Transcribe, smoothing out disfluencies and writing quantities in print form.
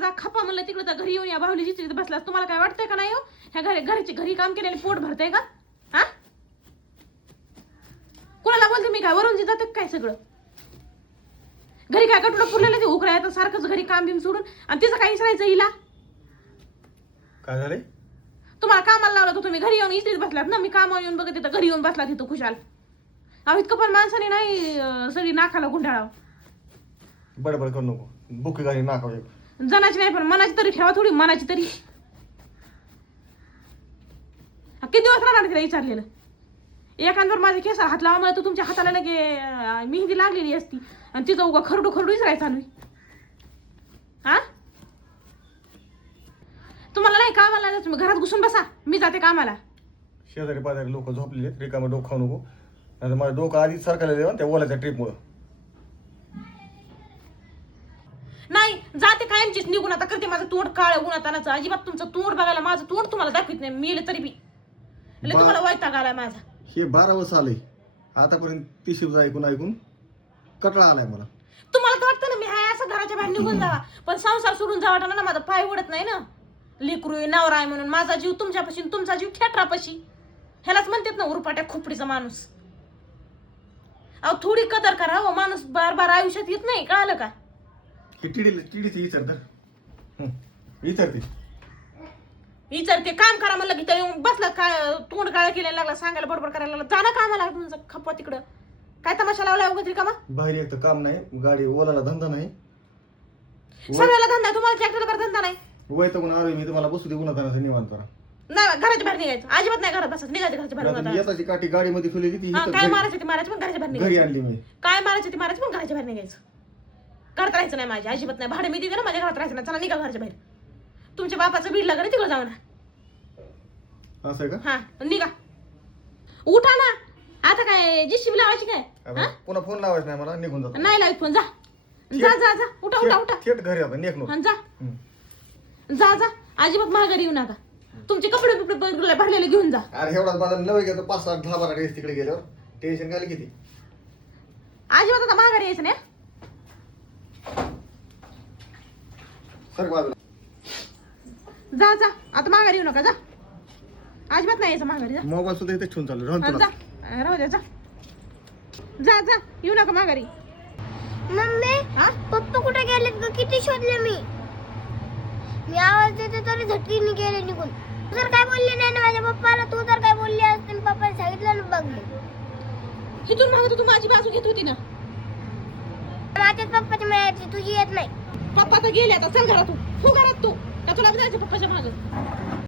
जा खपा म्हणलं तिकडे तर घरी येऊन या बाहुली जिथं बसलास. तुम्हाला काय वाटतंय का नाही हो? ह्या घरी काम केल्याने पोट भरतंय का? हा कोणाला बोलते मी काय वरून जाते काय सगळं घरी काय कटोडं पुरलेलं ते उकरा येतं सारखंच घरी काम बिम सोडून आणि तिचं काही विसरायचं हिला. काय झालंय? तुम्हाला कामाला लावलं तर तुम्ही घरी येऊन इथेच बसलात ना. मी कामावर येऊन बघत तिथं घरी येऊन बसला तिथं खुशाल. अहो इतकं पण माणसाने नाही सगळी नाकाला गुंडाळावं. बडबड करू नको. बुकी घाली नाकावर. जनाची नाही पण मनाची तरी ठेवा थोडी. मनाची तरी किती दिवस राहणार तिला विचारलेलं. एखाद्यावर माझ्या केसाला हात लावा मला तर तुमच्या हाताला लगे मेहंदी लागलेली असती आणि तिचं उगा खरडू विसरायचं चालू. हा तुम्हाला नाही कामाला जायचं तुम्ही घरात घुसून बसा. मी जाते कामाला. शेजारी पाजारी लोक झोपलेले रिकामं डोकं खाऊ नको. नाही माझं डोकं आधीच सरकारला देवा त्या ओलाच्या ट्रिपमुळं. नाही जाते कायमचीच निघून. आता करते माझं तोंड काळ उन्हातानाचं. अजिबात तुमचं तोंड बघायला माझं तोंड तुम्हाला दाखवित नाही. मेले तरी बी तुम्हाला वैताग आलाय माझा. हे 12 वर्ष आलंय आतापर्यंत ती शिवजा ऐकून कटळा आलाय मला. तुम्हाला तर वाटतं ना मी हाय असं घराच्या बाहेर निघून जावा पण संसार सोडून जावा ना. माझा पाय उडत नाही ना. लेकरू आहे नवरा आहे म्हणून माझा जीव तुमच्यापाशी तुमचा जीव खेटरापाशी. ह्यालाच म्हणतात ना उरपाट्या खोपडीचा माणूस. अहो थोडी कदर करा हो. माणूस बार आयुष्यात येत नाही कळालं का? हे टिडीची विचार तर विचारते काम करा म्हणलं की येऊन बसला काय तोंड काळा केलेला लागला सांगायला बडबड करायला लागला. जा ना कामाला तुमचं खप्पा तिकडं. काय तमाशा लावला वगैरे कामा बाहेर एक तर काम नाही गाडी ओलाला धंदा नाही. सगळ्याला धंदा तुम्हाला ट्रॅक्टरला धंदा नाही. वैतागून आलोय मी तुम्हाला बसू दे उन्हात निवांत करा. नाही घराच्या बाहेर निघायचं अजिबात नाही. घरात बसत निघायचं घराच्या बाहेर उन्हात. येताची काठी गाडीमध्ये फुलेली ती काय मारायचं ती मारायचं पण घराच्या बाहेर घरी निघायचं. आणली मी. काय मारायचं ती मारायचं पण घराच्या बाहेर निघायचं. घरात राहायचं नाही माझ्या अजिबात नाही. भाडे मी देते ना माझ्या घरात राहायचं नाही. चला निघा घराच्या बाहेर. तुमच्या बापाचं बीड लागलं तिकडे जाऊ ना. असं आहे का? हा निघा उठा ना. आता काय जिशीब लावायची काय? पुन्हा फोन लावायचा नाही मला निघून जातो. नाही लावत फोन. जा जा जा जा उठा थेट घरी आता नेक नको. जा जा अजिबात महागारी येऊ नका. तुमचे कपडे बिपडे भरलेले घेऊन जा. अरे एवढा बाजार नवे घेतो 5-6-10-12 ड्रेस तिकडे गेल्यावर टेन्शन काय किती. अजिबात आता महागारी यायचं नाही. सर बाजूला जा जा आता महागारी येऊ नका. जा अजिबात नाही यायचं महागारी. जा मोबाईल सुद्धा इथे ठेवून चालू राहून जा राहू द्या. जा जा जा येऊ नका महागारी. मम्मी पप्पा कुठे गेले ग? किती शोधले मी आवाज देते तरी झटकीने गेले निघून. तू तर काय बोलली नाही ना माझ्या पप्पाला. तू तर काय बोलली असते पप्पाने सांगितलं ना बघले. इथून मागत तू माझी बाजू घेत होती ना. माझ्याच पप्पाची मिळायची तुझी येत नाही. पप्पा तर गेले आता. चल घरात तू घरात तू का तुला जायचं पप्पाच्या मागं.